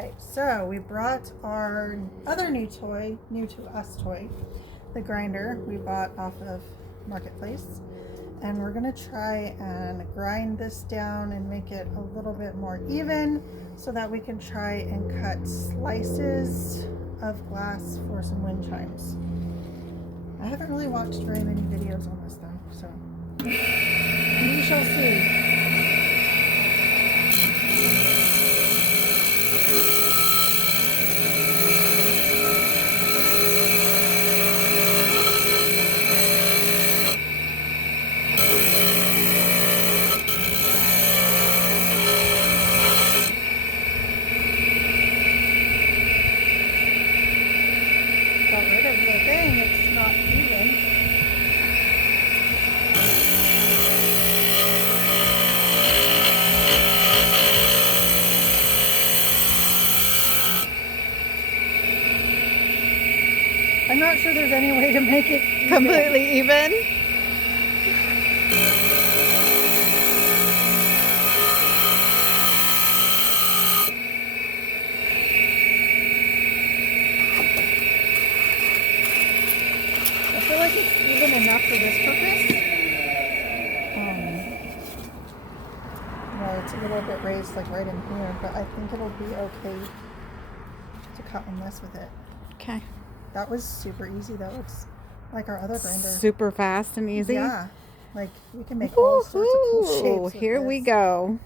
Alright, so we brought our other new toy, new to us toy, the grinder we bought off of Marketplace. And we're going to try and grind this down and make it a little bit more even so that we can try and cut slices of glass for some wind chimes. I haven't really watched very many videos on this though, so we shall see. Got rid of the thing, it's not even. I'm not sure there's any way to make it even. Completely even? I feel like it's even enough for this purpose. It's a little bit raised like right in here, but I think it'll be okay to cut on this with it. Okay. That was super easy though. It's like our other grinder. Super fast and easy. Yeah. Like we can make all sorts of cool shapes with Here we this. go.